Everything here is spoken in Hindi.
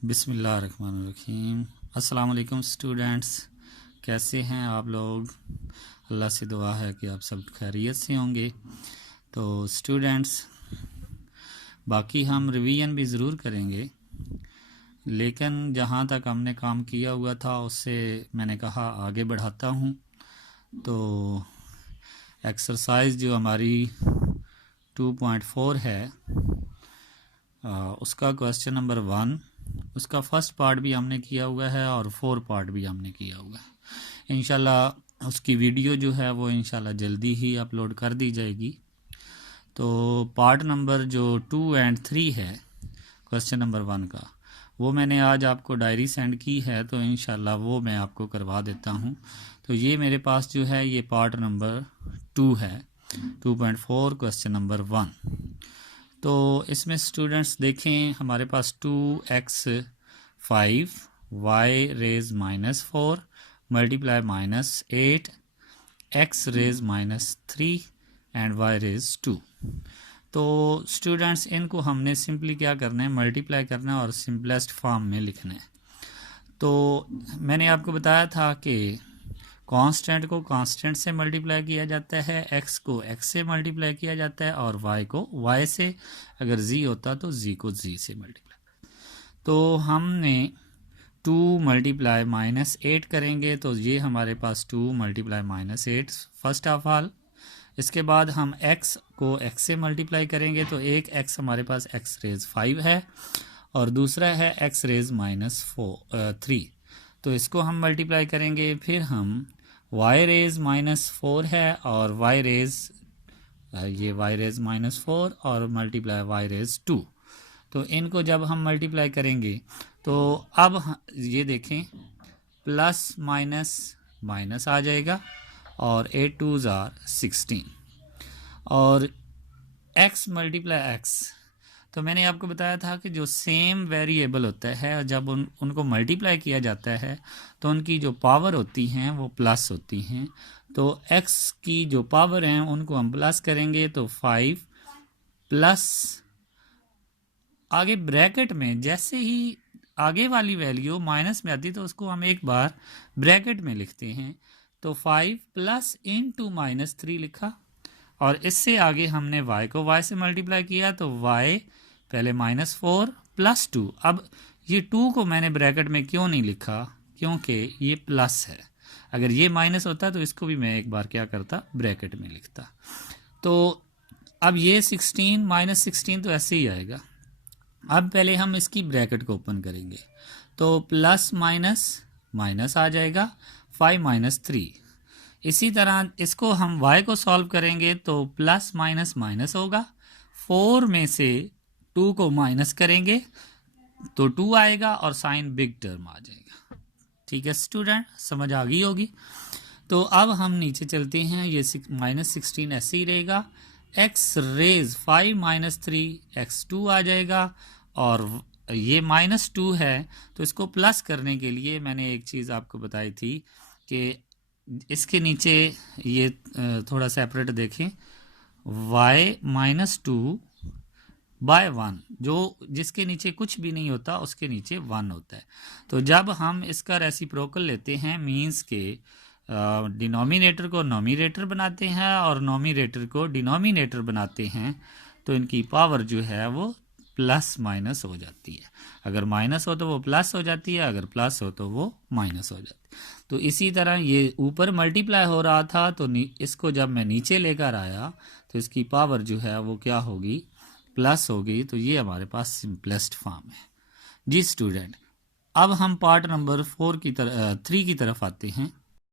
बिस्मिल्लाहिर्रहमानिर्रहीम। अस्सलाम वालेकुम स्टूडेंट्स, कैसे हैं आप लोग। अल्लाह से दुआ है कि आप सब खैरियत से होंगे। तो स्टूडेंट्स, बाकी हम रिवीजन भी ज़रूर करेंगे, लेकिन जहाँ तक हमने काम किया हुआ था उससे मैंने कहा आगे बढ़ाता हूँ। तो एक्सरसाइज जो हमारी 2.4 है, उसका क्वेश्चन नंबर 1, उसका फर्स्ट पार्ट भी हमने किया हुआ है और 4 पार्ट भी हमने किया हुआ है। इंशाल्लाह उसकी वीडियो जो है वो इंशाल्लाह जल्दी ही अपलोड कर दी जाएगी। तो पार्ट नंबर जो 2 और 3 है क्वेश्चन नंबर 1 का, वो मैंने आज आपको डायरी सेंड की है, तो इंशाल्लाह वो मैं आपको करवा देता हूँ। तो ये मेरे पास जो है ये पार्ट नंबर 2 है, 2.4 क्वेश्चन नंबर 1। तो इसमें स्टूडेंट्स देखें, हमारे पास 2x5 y raise -4 multiply -8 x raise -3 and y raise 2। तो स्टूडेंट्स इनको हमने सिंपली क्या करना है, मल्टीप्लाई करना है और सिंपलेस्ट फॉर्म में लिखना है। तो मैंने आपको बताया था कि कांस्टेंट को कांस्टेंट से मल्टीप्लाई किया जाता है, x को x से मल्टीप्लाई किया जाता है और y को y से, अगर z होता तो z को z से मल्टीप्लाई। तो हमने 2 मल्टीप्लाई -8 करेंगे, तो ये हमारे पास 2 मल्टीप्लाई -8 फर्स्ट ऑफ ऑल। इसके बाद हम x को x से मल्टीप्लाई करेंगे, तो एक x हमारे पास x रेज 5 है और दूसरा है x रेज -3। तो इसको हम मल्टीप्लाई करेंगे। फिर हम y रेज -4 है और y रेज -4 और मल्टीप्लाई y रेज 2। तो इनको जब हम मल्टीप्लाई करेंगे तो अब ये देखें प्लस माइनस माइनस आ जाएगा और 8 2s आर 16 और x मल्टीप्लाई x। तो मैंने आपको बताया था कि जो सेम वेरिएबल होता है जब उनको मल्टीप्लाई किया जाता है तो उनकी जो पावर होती हैं वो प्लस होती हैं। तो x की जो पावर हैं उनको हम प्लस करेंगे, तो 5 प्लस आगे ब्रैकेट में जैसे ही आगे वाली वैल्यू माइनस में आती तो उसको हम एक बार ब्रैकेट में लिखते हैं। तो 5 प्लस इंटू -3 लिखा और इससे आगे हमने y को y से मल्टीप्लाई किया, तो y पहले -4 प्लस 2। अब ये 2 को मैंने ब्रैकेट में क्यों नहीं लिखा, क्योंकि ये प्लस है। अगर ये माइनस होता तो इसको भी मैं एक बार क्या करता, ब्रैकेट में लिखता। तो अब ये 16 -16 तो ऐसे ही आएगा। अब पहले हम इसकी ब्रैकेट को ओपन करेंगे, तो प्लस माइनस माइनस आ जाएगा 5 -3। इसी तरह इसको हम y को सॉल्व करेंगे तो प्लस माइनस माइनस होगा, 4 में से 2 को माइनस करेंगे तो 2 आएगा और साइन बिग टर्म आ जाएगा। ठीक है स्टूडेंट, समझ आ गई होगी। तो अब हम नीचे चलते हैं, ये -16 ऐसे ही रहेगा, x रेज 5 -3 x2 आ जाएगा और ये -2 है तो इसको प्लस करने के लिए मैंने एक चीज़ आपको बताई थी कि इसके नीचे ये थोड़ा सेपरेट देखें, y -2 बाय 1, जो जिसके नीचे कुछ भी नहीं होता उसके नीचे 1 होता है। तो जब हम इसका रेसिप्रोकल लेते हैं, मीन्स के डिनोमिनेटर को नोमिनेटर बनाते हैं और नोमिनेटर को डिनोमिनेटर बनाते हैं, तो इनकी पावर जो है वो प्लस माइनस हो जाती है। अगर माइनस हो तो वो प्लस हो जाती है, अगर प्लस हो तो वो माइनस हो जाती है। तो इसी तरह ये ऊपर मल्टीप्लाई हो रहा था, तो इसको जब मैं नीचे लेकर आया तो इसकी पावर जो है वो क्या होगी, प्लस होगी। तो ये हमारे पास सिंपलेस्ट फॉर्म है जी स्टूडेंट। अब हम पार्ट नंबर 3 की तरफ आते हैं।